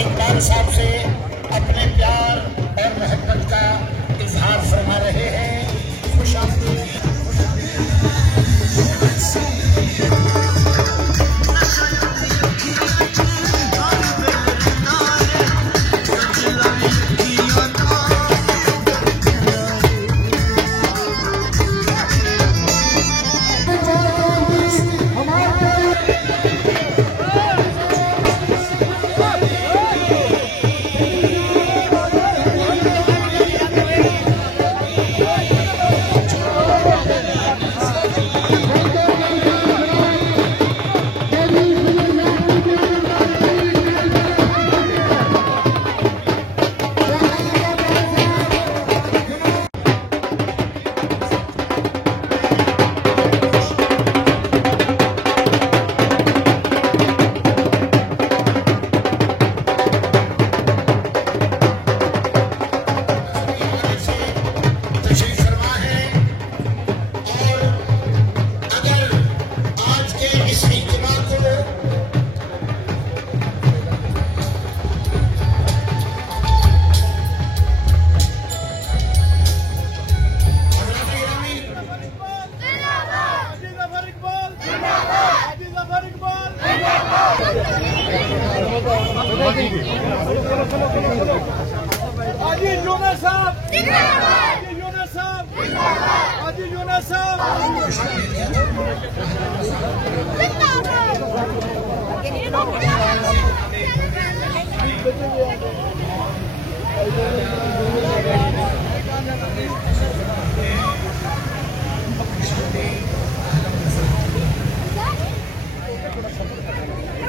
इकबाल साहब से अपने प्यार और मोहब्बत का इजहार फरमा रहे हैं। खुशामदीद।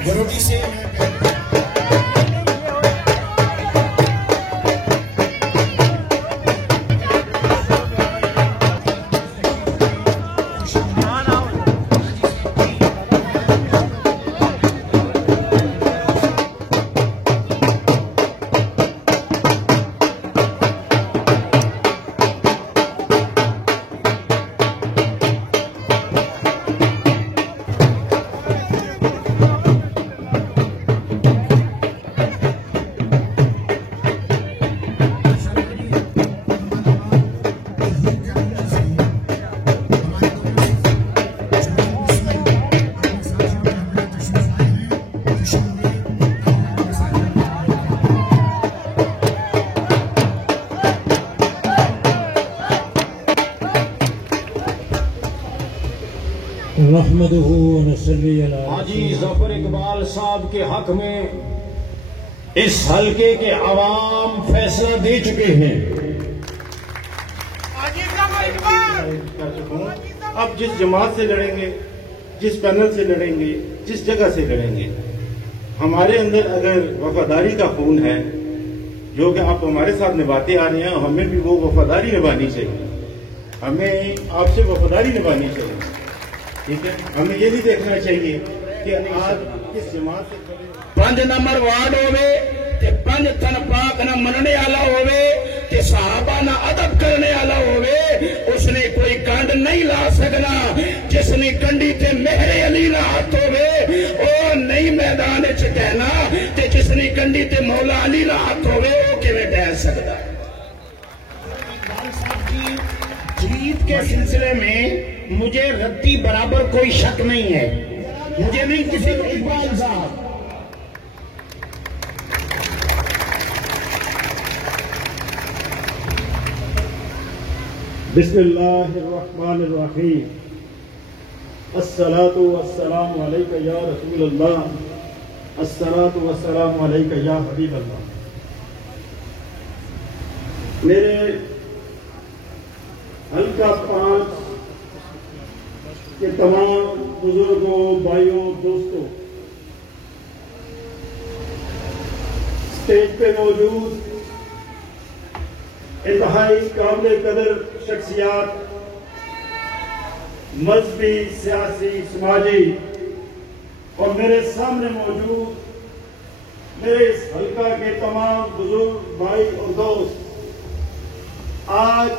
जरूरी से हाजी जफर इकबाल साहब के हक में इस हलके के अवाम फैसला दे चुके हैं। अब जिस जमात से लड़ेंगे, जिस पैनल से लड़ेंगे, जिस जगह से लड़ेंगे, हमारे अंदर अगर वफादारी का खून है जो कि आप हमारे साथ निभाते आ रहे हैं, हमें भी वो वफादारी निभानी चाहिए। हमें आपसे वफादारी निभानी चाहिए, ठीक है। हमें ये नहीं देखना चाहिए कि आज किस जमात से खड़े 5 नंबर वार्ड होवे ते 5 तन पाक ना मनने वाला होवे ते सहाबा ना अदब करने वाला होवे, उसने कोई कंड नहीं ला सकना। जिसने कंडी ते मेहरे अली ना हाथ होवे ओ नहीं मैदान च कहना, ते जिसने कंडी ते मौला अली ना हाथ होवे ओ किवें बह सकदा। जीत के सिलसिले में मुझे रद्दी बराबर कोई शक नहीं है, मुझे नहीं किसी को। इकबाल साहब बिस्मिल्लाहिर्रहमानिर्रहीम, अस्सलातु वस्सलामु अलैका या रसूल अल्लाह, अस्सलातु वस्सलामु अलैका या हबीब अल्लाह। मेरे हल्का 5 के तमाम बुजुर्गों, भाइयों, दोस्तों, स्टेज पे मौजूद इंतहाई काबिल कदर शख्सियात, मजहबी, सियासी, समाजी और मेरे सामने मौजूद मेरे इस हल्का के तमाम बुजुर्ग भाई और दोस्त, आज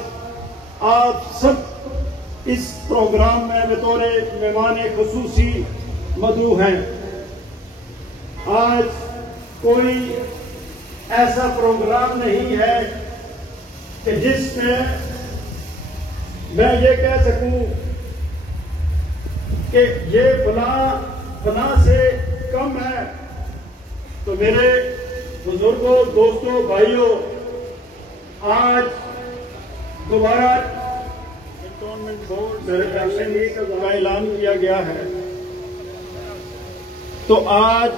आप सब इस प्रोग्राम में बतौर मेहमान खुसूसी मदऊ हैं। आज कोई ऐसा प्रोग्राम नहीं है कि जिसमें मैं ये कह सकूं कि ये फला से कम है। तो मेरे बुजुर्गों, दोस्तों, भाइयों, आज दोबारा कंटोनमेंट बोर्ड का ऐलान किया गया है, तो आज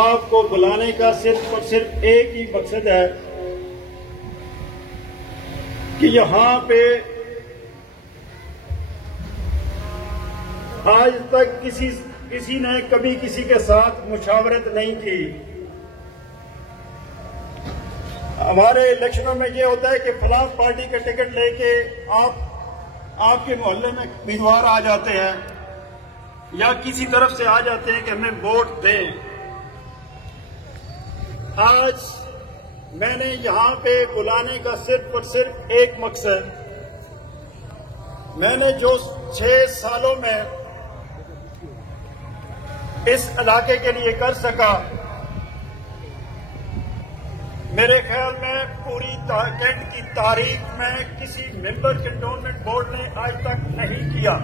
आपको बुलाने का सिर्फ और सिर्फ एक ही मकसद है कि यहां पे आज तक किसी ने कभी किसी के साथ मुशावरत नहीं की। हमारे इलेक्शनों में ये होता है कि फलां पार्टी का टिकट लेके आपके मोहल्ले में उम्मीदवार आ जाते हैं या किसी तरफ से आ जाते हैं कि हमें वोट दें। आज मैंने यहां पे बुलाने का सिर्फ और सिर्फ एक मकसद, मैंने जो 6 सालों में इस इलाके के लिए कर सका, मेरे ख्याल में पूरी कैंट की तारीख में किसी मेंबर कंटोनमेंट बोर्ड ने आज तक नहीं किया।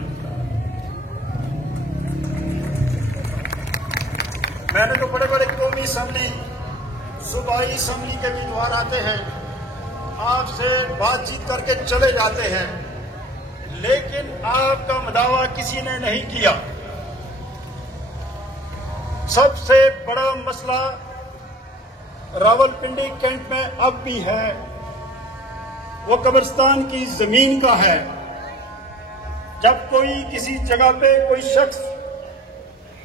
मैंने तो बड़े बड़े कौमी असम्बली, सूबाई असम्बली के उम्मीदवार आते हैं, आपसे बातचीत करके चले जाते हैं, लेकिन आपका दावा किसी ने नहीं किया। सबसे बड़ा मसला रावलपिंडी कैंट में अब भी है, वो कब्रिस्तान की जमीन का है। जब कोई किसी जगह पे कोई शख्स,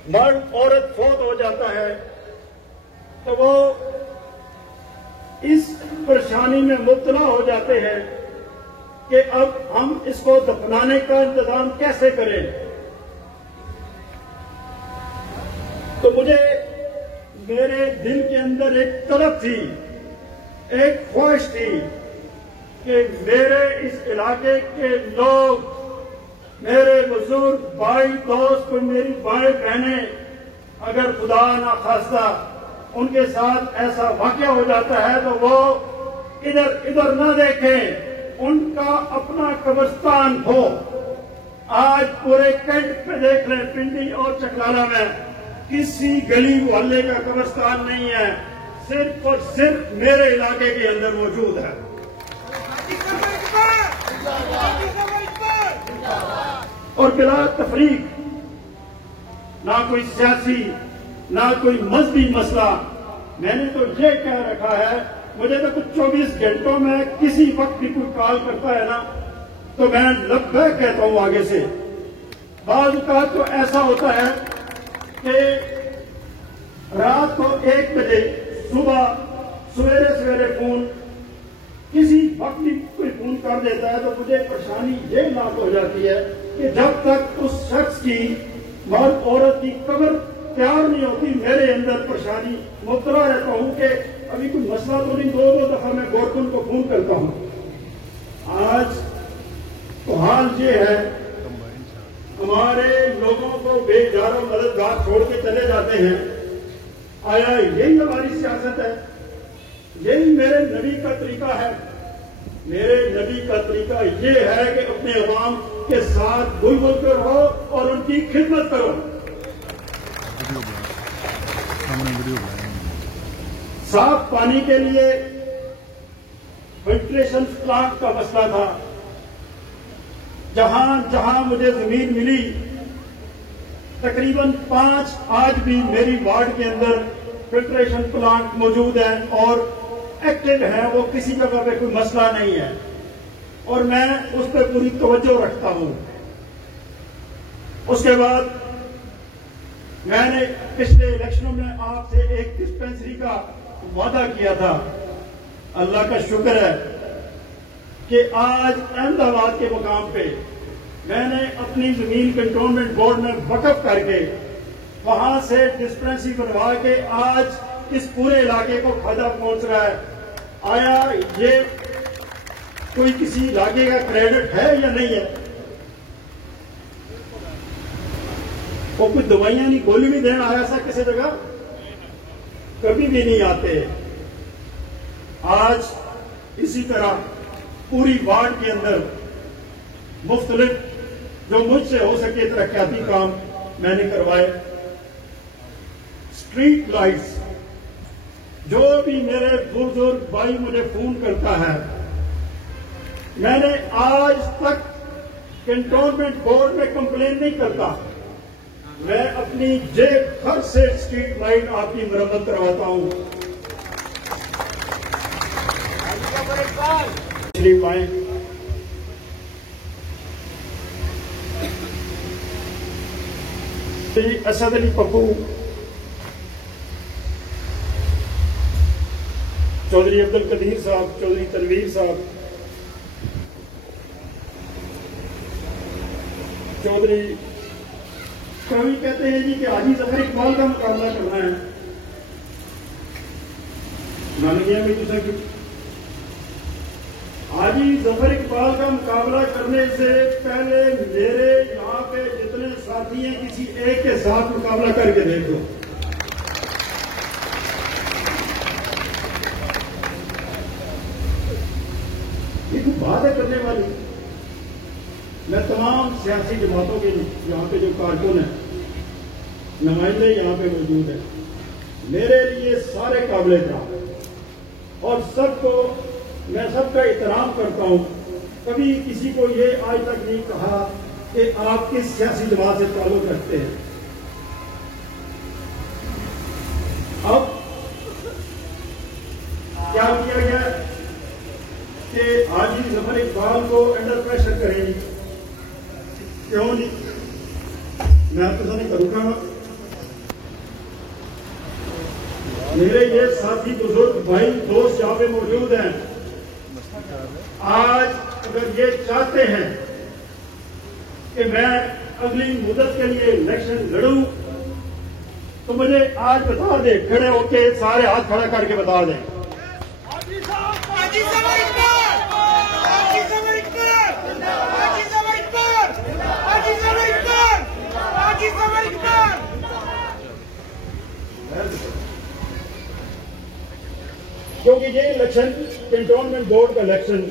मर्द औरत फौत हो जाता है तो वो इस परेशानी में मुब्तला हो जाते हैं कि अब हम इसको दफनाने का इंतजाम कैसे करें। तो मुझे मेरे दिल के अंदर एक तलब थी, एक ख्वाहिश थी कि मेरे इस इलाके के लोग, मेरे बुजुर्ग भाई दोस्त, मेरी भाई बहनें, अगर खुदा ना खास्ता उनके साथ ऐसा वाकया हो जाता है तो वो इधर इधर न देखें, उनका अपना कब्रिस्तान हो। आज पूरे कैंट पे देख रहे, पिंडी और चकलाला में किसी गली मोहल्ले का कब्रिस्तान नहीं है, सिर्फ और सिर्फ मेरे इलाके के अंदर मौजूद है। और बिला तफरीक, ना कोई सियासी ना कोई मजहबी मसला, मैंने तो ये कह रखा है, मुझे तो कुछ 24 घंटों में किसी वक्त भी कोई कॉल करता है ना तो मैं लब्बैक कहता हूं आगे से। बाज़ औक़ात तो ऐसा होता है कि रात को 1 बजे, सुबह सवेरे सवेरे फोन किसी वक्त भी कोई फोन कर देता है तो मुझे परेशानी ये लाक हो जाती है कि जब तक उस शख्स की मर्द औरत की कब्र तैयार नहीं होती, मेरे अंदर परेशानी मुबतला रहता हूं कि अभी कोई मसला तो नहीं, दो दफा मैं गौरकुल को फोन करता हूं। आज तो हाल ये है, हमारे लोगों को बेजारो मददगार छोड़ के चले जाते हैं। आया यही हमारी सियासत है? यही मेरे नबी का तरीका है? मेरे नबी का तरीका ये है कि अपने अवाम के साथ बुलबुल कर रहो और उनकी खिदमत करो। साफ पानी के लिए फिल्ट्रेशन प्लांट का मसला था। जहां जहां मुझे जमीन मिली, तकरीबन 5 आज भी मेरी वार्ड के अंदर फिल्ट्रेशन प्लांट मौजूद है और एक्टिव है, वो किसी जगह पे कोई मसला नहीं है और मैं उस पर पूरी तवज्जो रखता हूं। उसके बाद मैंने पिछले इलेक्शनों में आपसे एक डिस्पेंसरी का वादा किया था। अल्लाह का शुक्र है कि आज अहमदाबाद के मुकाम पे मैंने अपनी जमीन कंटोनमेंट बोर्ड में वक्फ करके वहां से डिस्पेंसरी बनवा के आज इस पूरे इलाके को फायदा पहुंच रहा है। आया ये कोई किसी इलाके का क्रेडिट है या नहीं है? वो कुछ दवाइयां नहीं, गोली भी देना आया सा किसी जगह? कभी भी नहीं आते। आज इसी तरह पूरी वार्ड के अंदर मुख्तलिफ जो मुझसे हो सके तरक्याती काम मैंने करवाए। स्ट्रीट लाइट्स, जो भी मेरे बुजुर्ग भाई मुझे फोन करता है, मैंने आज तक कैंटोनमेंट बोर्ड में कंप्लेन नहीं करता। मैं अपनी जेब खर्च से स्ट्रीट लाइट आपकी मरम्मत करवाता हूं। शरीफ आए, श्री असद अली पप्पू, चौधरी अब्दुल कदीर साहब, चौधरी तनवीर साहब, चौधरी कवि कहते हैं जी कि हाजी जफर इकबाल का मुकाबला करना है। मान गया भी तुझे हाजी जफर इकबाल का मुकाबला करने से पहले मेरे यहाँ पे जितने साथी हैं, किसी एक के साथ मुकाबला करके देख लो। ये कोई बात है करने वाली? मैं तमाम सियासी जमातों के यहाँ पे जो कारकुन हैं, नुमाइंदे यहाँ पे मौजूद हैं, मेरे लिए सारे काबिल एहतराम और सबको मैं सबका एहतराम करता हूँ। कभी किसी को ये आज तक नहीं कहा कि आप किस सियासी जमात से ताल्लुक रखते हैं। अब क्या किया गया कि हाजी जफर इकबाल को अंडर प्रेशर करेंगे? क्यों नहीं? मैं आपके सामने करूंगा। मेरे ये साथी बुजुर्ग भाई दोस्त यहाँ पे मौजूद हैं। आज अगर ये चाहते हैं कि मैं अगली मुद्दत के लिए इलेक्शन लड़ूं, तो मुझे आज बता दे, खड़े होके सारे हाथ खड़ा करके बता दें। क्योंकि ये इलेक्शन कैंटोनमेंट बोर्ड का इलेक्शन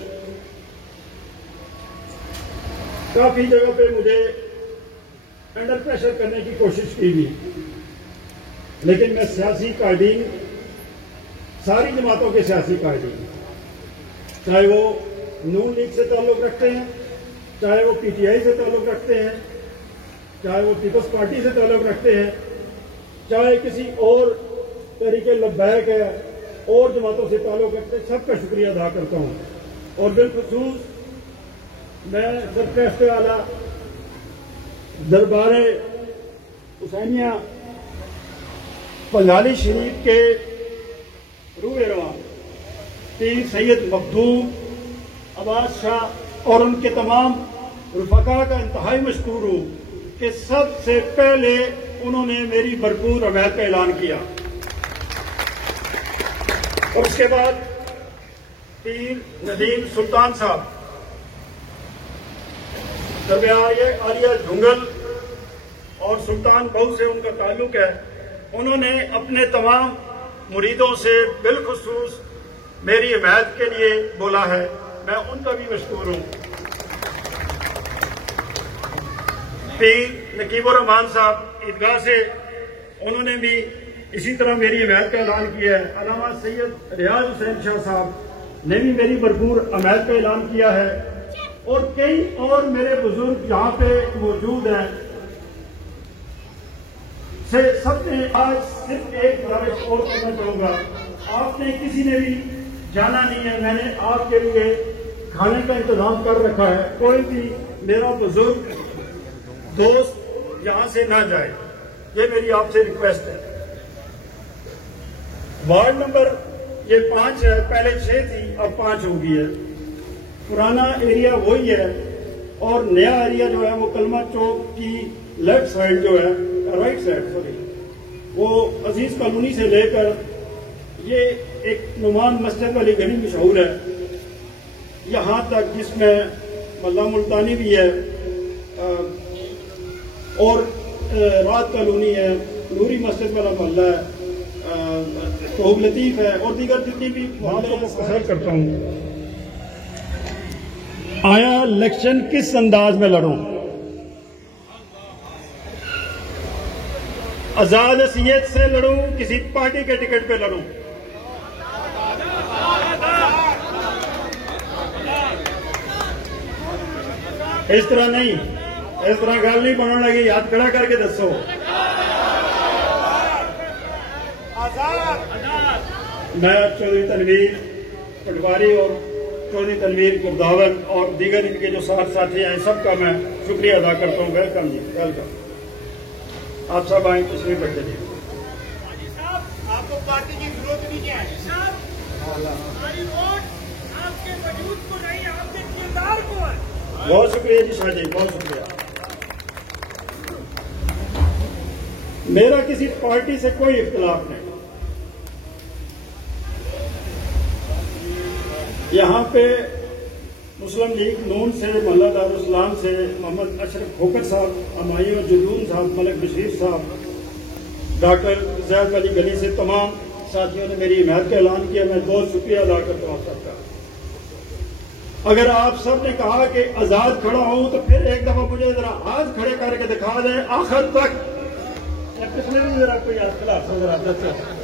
काफी जगह पे मुझे अंडर प्रेशर करने की कोशिश की गई, लेकिन मैं सियासी कायदीन, सारी जमातों के सियासी कायदीन, चाहे वो नून लीग से ताल्लुक रखते हैं, चाहे वो पीटीआई से ताल्लुक रखते हैं, चाहे वो पीपल्स पार्टी से ताल्लुक रखते हैं, चाहे किसी और तरीके लब्बैक है और जमातों से ताल्लुक रखते हैं, सबका शुक्रिया अदा करता हूं। और बिलखुसूस मैं सरकश्त आला दरबारे हुसैनिया पंजाली शरीफ के रूह रवा पीर सैयद मखदूम अब्बास शाह और उनके तमाम रुफका का इंतहाई मशकूर हूं कि सबसे पहले उन्होंने मेरी भरपूर हमायत का ऐलान किया। और उसके बाद पीर नदीम सुल्तान साहब दरबार आलिया झुंगल और सुल्तान बहू से उनका ताल्लुक है। उन्होंने अपने तमाम मुरीदों से बिलखुसूस मेरी हिमायत के लिए बोला है, मैं उनका भी मशकूर हूं। पीर नकीबुर रहमान साहब ईदगाह से, उन्होंने भी इसी तरह मेरी हिमायत का ऐलान किया है। अल्लामा सैयद रियाज हुसैन शाह साहब ने भी मेरी भरपूर हिमायत का ऐलान किया है। और कई और मेरे बुजुर्ग यहाँ पे मौजूद हैं। सबने आज सिर्फ एक गुजारिश और करना चाहूंगा, आपने किसी ने भी जाना नहीं है, मैंने आपके लिए खाने का इंतजाम कर रखा है। कोई भी मेरा बुजुर्ग दोस्त यहां से ना जाए, ये मेरी आपसे रिक्वेस्ट है। वार्ड नंबर ये 5 है, पहले 6 थी, अब 5 हो गई है। पुराना एरिया वही है और नया एरिया जो है वो कलमा चौक की लेफ्ट साइड जो है, राइट साइड सॉरी, वो अजीज कॉलोनी से लेकर ये एक नुमान मस्जिद वाली गली मशहूर है यहाँ तक, जिसमें मल्ला मुल्तानी भी है और रात कॉलोनी है, नूरी मस्जिद वाला मोहल्ला है, तोहब लतीफ है और दीगर जितनी भी मोहल्ले को पसंद करता हूँ। आया इलेक्शन किस अंदाज में लड़ूं? आजाद हैसियत से लड़ूं, किसी पार्टी के टिकट पे लड़ूं? इस तरह नहीं, इस तरह गल नहीं बनने लगी। हाथ खड़ा करके दसो। मैं चौधरी तनवीर पटवारी और चौधरी तनवीर गुरदावन और दीगर इनके जो साथी हैं, सबका मैं शुक्रिया अदा करता हूँ। वेलकम जी, वेलकम। आप सब आए, किसी भी बैठे जी। आपको पार्टी की जरूरत नहीं है, हमारी वोट आपके वजूद को नहीं, आपके किरदार को है। बहुत शुक्रिया जी शाह जी, बहुत शुक्रिया। मेरा किसी पार्टी से कोई इख्तिलाफ नहीं। यहाँ पे मुस्लिम लीग नून से, मोहल्ला दारुल इस्लाम से मोहम्मद अशरफ खोकर साहब, हमायूं जुदून साहब, मलक बशीर साहब, डॉक्टर जैद अली गली से तमाम साथियों ने मेरी हिमायत का ऐलान किया। मैं बहुत शुक्रिया अदा करता हूँ सबका। अगर आप सब ने कहा कि आजाद खड़ा हूं तो फिर एक दफा मुझे जरा हाथ खड़े करके दिखा दें आखिर तक। पिछले भी जरा कोई हाथ खिला जरा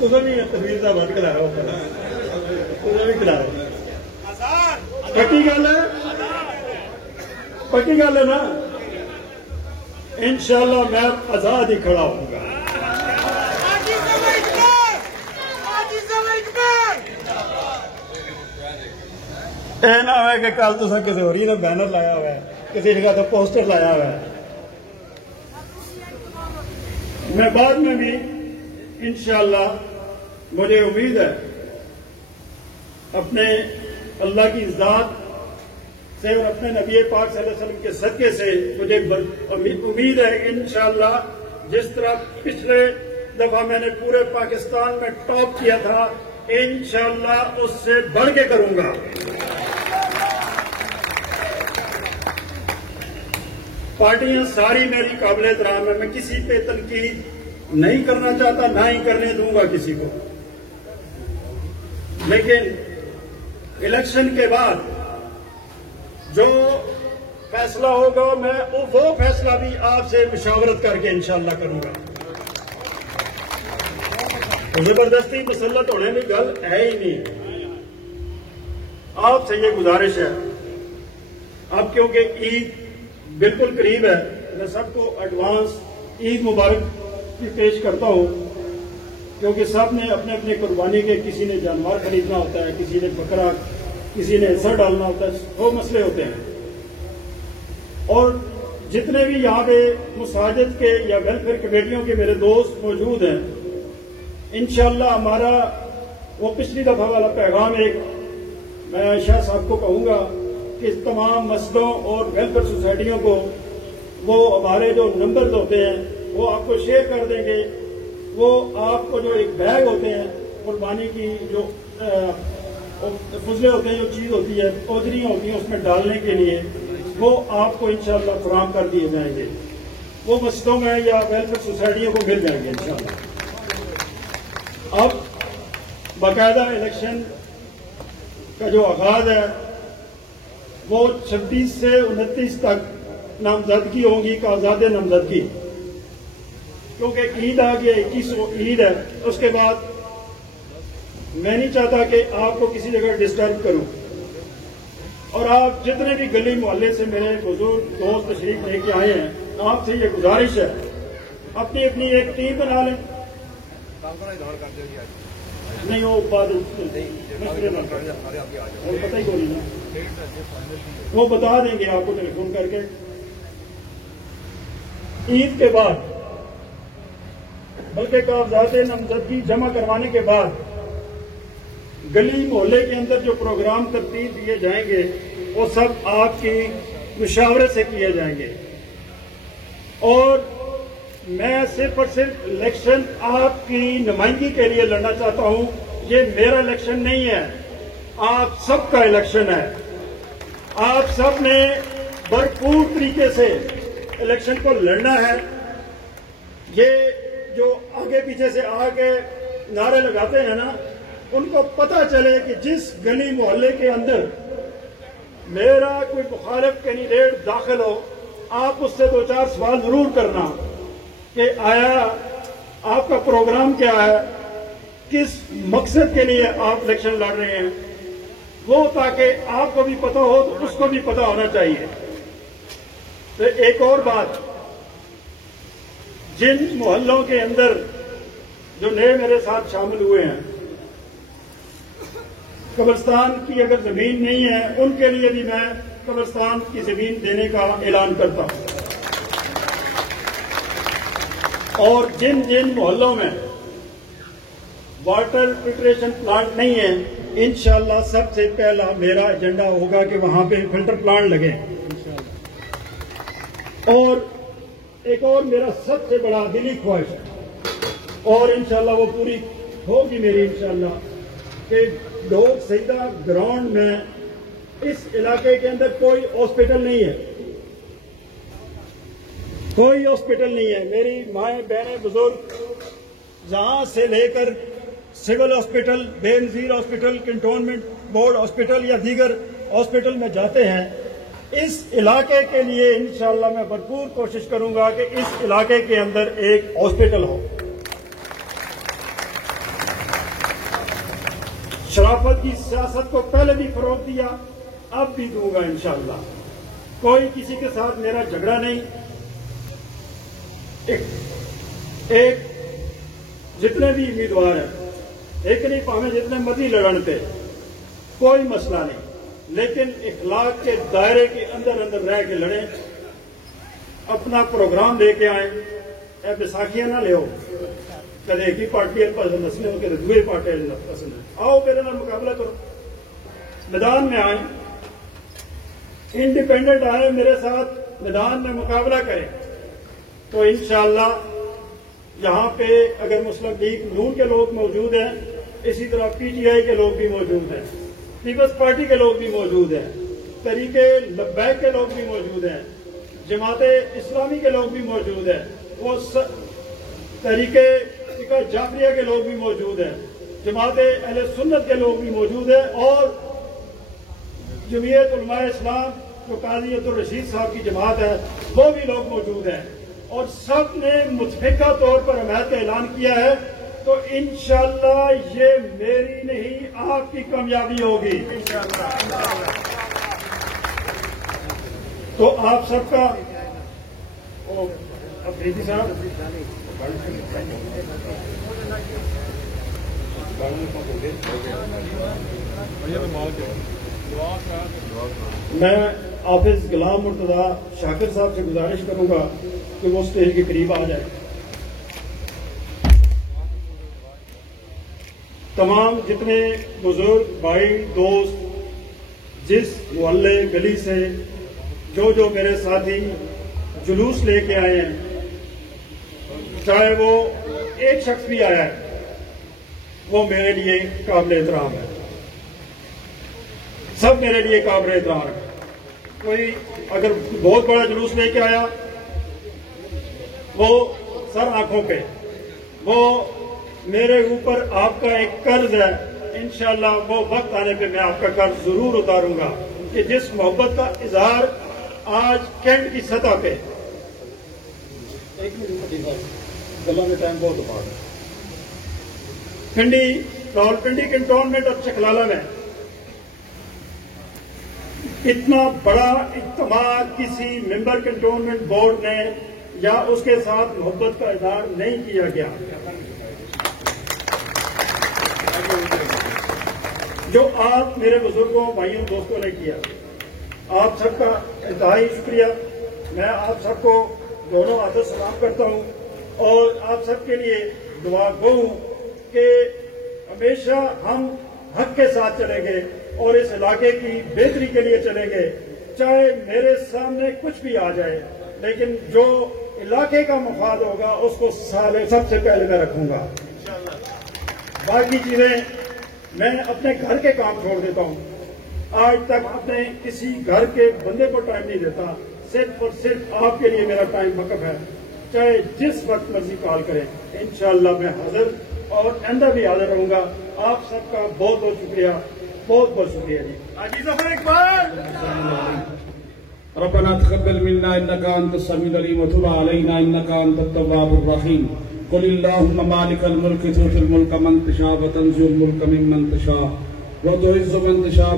तुम्हें भी तस्वीर का बंद खिला रहा, तुम्हें भी खिला रहा। पक्की गल है, पक्की गल है ना? इंशाल्लाह मैं आजाद ही खड़ा होऊंगा। ना है कि कल तुसा किसी होरी ने बैनर लाया हुआ है, किसी जगह तो पोस्टर लाया हुआ है। मैं बाद में भी इंशाल्लाह, मुझे उम्मीद है अपने अल्लाह की ज़ात से और अपने नबी पाक सल्लल्लाहु अलैहि वसल्लम के सदके से मुझे उम्मीद है इंशाल्लाह, जिस तरह पिछले दफा मैंने पूरे पाकिस्तान में टॉप किया था, इंशाल्लाह उससे बढ़ के करूंगा। पार्टियां सारी मेरी काबिल एहतराम है, मैं किसी पे तनकीद नहीं करना चाहता, ना ही करने दूंगा किसी को। लेकिन इलेक्शन के बाद जो फैसला होगा, मैं वो फैसला भी आपसे मुशावरत करके इंशाल्लाह करूंगा। जबरदस्ती मुसल्लत होने की गल है ही नहीं। आपसे ये गुजारिश है, अब क्योंकि ईद बिल्कुल करीब है, मैं सबको एडवांस ईद मुबारक की पेश करता हूँ, क्योंकि सब ने अपने अपने कुर्बानी के, किसी ने जानवर खरीदना होता है, किसी ने बकरा, किसी ने हिस्सा डालना होता है, वो मसले होते हैं। और जितने भी यहाँ पे मुसाजिद के या वेलफेयर कमेटियों के मेरे दोस्त मौजूद हैं, इंशाल्लाह हमारा वो पिछली दफा वाला पैगाम एक मैं शाह साहब को कहूंगा कि तमाम मस्जिदों और वेलफेयर सोसाइटियों को वो हमारे जो नंबर होते हैं वो आपको शेयर कर देंगे। वो आपको जो एक बैग होते हैं कुर्बानी की, जो फुजले होते हैं, जो चीज होती है, ओजरियां होती हैं उसमें डालने के लिए, वो आपको इंशाल्लाह फराहम कर दिए जाएंगे। वो मस्जिदों में या वेलफेयर सोसाइटियों को मिल जाएंगे इंशाल्लाह। अब बाकायदा इलेक्शन का जो आगाज है वो 26 से 29 तक नामजदगी होगी, कागजात नामजदगी, क्योंकि ईद आ गई, 21 ईद है। उसके बाद मैं नहीं चाहता कि आपको किसी जगह डिस्टर्ब करूं, और आप जितने भी गली मोहल्ले से मेरे बुजुर्ग दोस्त तशरीफ लेके आए हैं, आपसे ये गुजारिश है अपनी अपनी एक टीम बना लें। नहीं वो बात पता ही नहीं, वो बता देंगे आपको टेलीफोन करके। ईद के बाद बल्कि कागजात नामजदगी जमा करवाने के बाद गली मोहल्ले के अंदर जो प्रोग्राम तरतीब दिए जाएंगे वो सब आपकी मुशावरे से किए जाएंगे। और मैं सिर्फ और सिर्फ इलेक्शन आपकी नुमाइंदगी के लिए लड़ना चाहता हूं। ये मेरा इलेक्शन नहीं है, आप सबका इलेक्शन है। आप सब ने भरपूर तरीके से इलेक्शन को लड़ना है। ये जो आगे पीछे से आके नारे लगाते हैं ना, उनको पता चले कि जिस गली मोहल्ले के अंदर मेरा कोई मुखालिफ कैंडिडेट दाखिल हो, आप उससे 2-4 सवाल जरूर करना कि आया आपका प्रोग्राम क्या है, किस मकसद के लिए आप इलेक्शन लड़ रहे हैं, वो ताकि आपको भी पता हो तो उसको भी पता होना चाहिए। तो एक और बात, जिन मोहल्लों के अंदर जो नए मेरे साथ शामिल हुए हैं, कब्रिस्तान की अगर जमीन नहीं है उनके लिए भी मैं कब्रिस्तान की जमीन देने का ऐलान करता हूं। और जिन जिन मोहल्लों में वाटर फिल्ट्रेशन प्लांट नहीं है, इंशाल्लाह सबसे पहला मेरा एजेंडा होगा कि वहां पे फिल्टर प्लांट लगे। और एक और मेरा सबसे बड़ा दिली ख्वाहिश है, और इंशाल्लाह वो पूरी होगी मेरी इंशाल्लाह, कि लोग सईदा ग्राउंड में इस इलाके के अंदर कोई हॉस्पिटल नहीं है, कोई हॉस्पिटल नहीं है। मेरी माएँ बहनें बुजुर्ग जहां से लेकर civil hospital, Benazir hospital, cantonment board hospital या दीगर हॉस्पिटल में जाते हैं, इस इलाके के लिए इंशाल्लाह मैं भरपूर कोशिश करूंगा कि इस इलाके के अंदर एक हॉस्पिटल हो। शराफत की सियासत को पहले भी फरोग दिया, अब भी दूंगा इंशाल्लाह। कोई किसी के साथ मेरा झगड़ा नहीं। एक जितने भी उम्मीदवार हैं, एक नहीं पावे जितने मर्जी लड़न पे, कोई मसला नहीं, लेकिन इखलाक के दायरे के अंदर अंदर रह के लड़े, अपना प्रोग्राम लेके आए। बैसाखियां ना ले कदे एक ही पार्टी पसंद नस्लें हो, कदे दूसरी पार्टी पसंद है। आओ मेरे नाल मुकाबला करो, मैदान में आए, इंडिपेंडेंट आए मेरे साथ मैदान में मुकाबला करें, तो इंशाअल्लाह यहाँ पे अगर मुस्लिम लीग नून के लोग मौजूद हैं, इसी तरह पीटीआई के लोग भी मौजूद हैं, पीपल्स पार्टी के लोग भी मौजूद हैं, तरीके लब्बैक के लोग भी मौजूद हैं, जमाते इस्लामी के लोग भी मौजूद हैं, वो तरीके जाफरिया के लोग भी मौजूद हैं, जमाते अहले सुन्नत के लोग भी मौजूद हैं, और जमीयत उलमाए इस्लाम जो काजी अब्दुल रशीद साहब की जमात है वो भी लोग मौजूद हैं, और सब ने मुतफिका तौर पर हमायत का ऐलान किया है। तो इंशाअल्लाह ये मेरी नहीं आपकी कामयाबी होगी। तो आप सबका अफरीदी साहब मैं हाफिज गुलाम मुर्तजा शाकिर साहब से गुजारिश करूंगा कि वो स्टेज के करीब आ जाए। तमाम जितने बुजुर्ग भाई दोस्त जिस मोहल्ले गली से जो मेरे साथी जुलूस लेके आए हैं, चाहे वो एक शख्स भी आया है, वो मेरे लिए काबिल एहतराम है। सब मेरे लिए काबिल एहतराम है। कोई अगर बहुत बड़ा जुलूस लेके आया, वो सर आंखों पे, वो मेरे ऊपर आपका एक कर्ज है, इंशाल्लाह वो वक्त आने पे मैं आपका कर्ज जरूर उतारूंगा कि जिस मोहब्बत का इजहार आज कैंट की सतह पे, एक मिनट गला में टाइम बहुत उपाड़ है, पिंडी रावलपिंडी कैंटोनमेंट और चकलाला में इतना बड़ा इज्तिमाद किसी मेंबर कैंटोनमेंट बोर्ड ने या उसके साथ मोहब्बत का इजहार नहीं किया गया। जो आप मेरे बुजुर्गों, भाइयों, दोस्तों ने किया, आप सबका इंतहाई शुक्रिया। मैं आप सबको दोनों हाथों सलाम करता हूं और आप सबके लिए दुआ गो हूं कि हमेशा हम हक के साथ चलेंगे और इस इलाके की बेहतरी के लिए चलेंगे। चाहे मेरे सामने कुछ भी आ जाए, लेकिन जो इलाके का मफाद होगा उसको सबसे पहले मैं रखूंगा। बाकी चीजें मैं अपने घर के काम छोड़ देता हूं। आज तक अपने किसी घर के बंदे को टाइम नहीं देता, सिर्फ और सिर्फ आपके लिए मेरा टाइम वक़्फ़ है। चाहे जिस वक्त मर्जी कॉल करें, इंशाअल्लाह मैं हाजिर और आइंदा भी हाजिर रहूंगा। आप सबका बहुत बहुत शुक्रिया, बहुत बहुत शुक्रिया जी। अजीजों को एक बार रब्बना तक़ब्बल मिन्ना इन्नका अंतस समीउल अलीम व तुब अलैना इन्नका अंतत तव्वाबुर रहीम। कुल अल्लाहुम्मा मालिकल मुल्क तुतिल मुल्क मन तशा व तंज़िउल मुल्क मिम्मन तशा व तुइज़्ज़ु मन तशा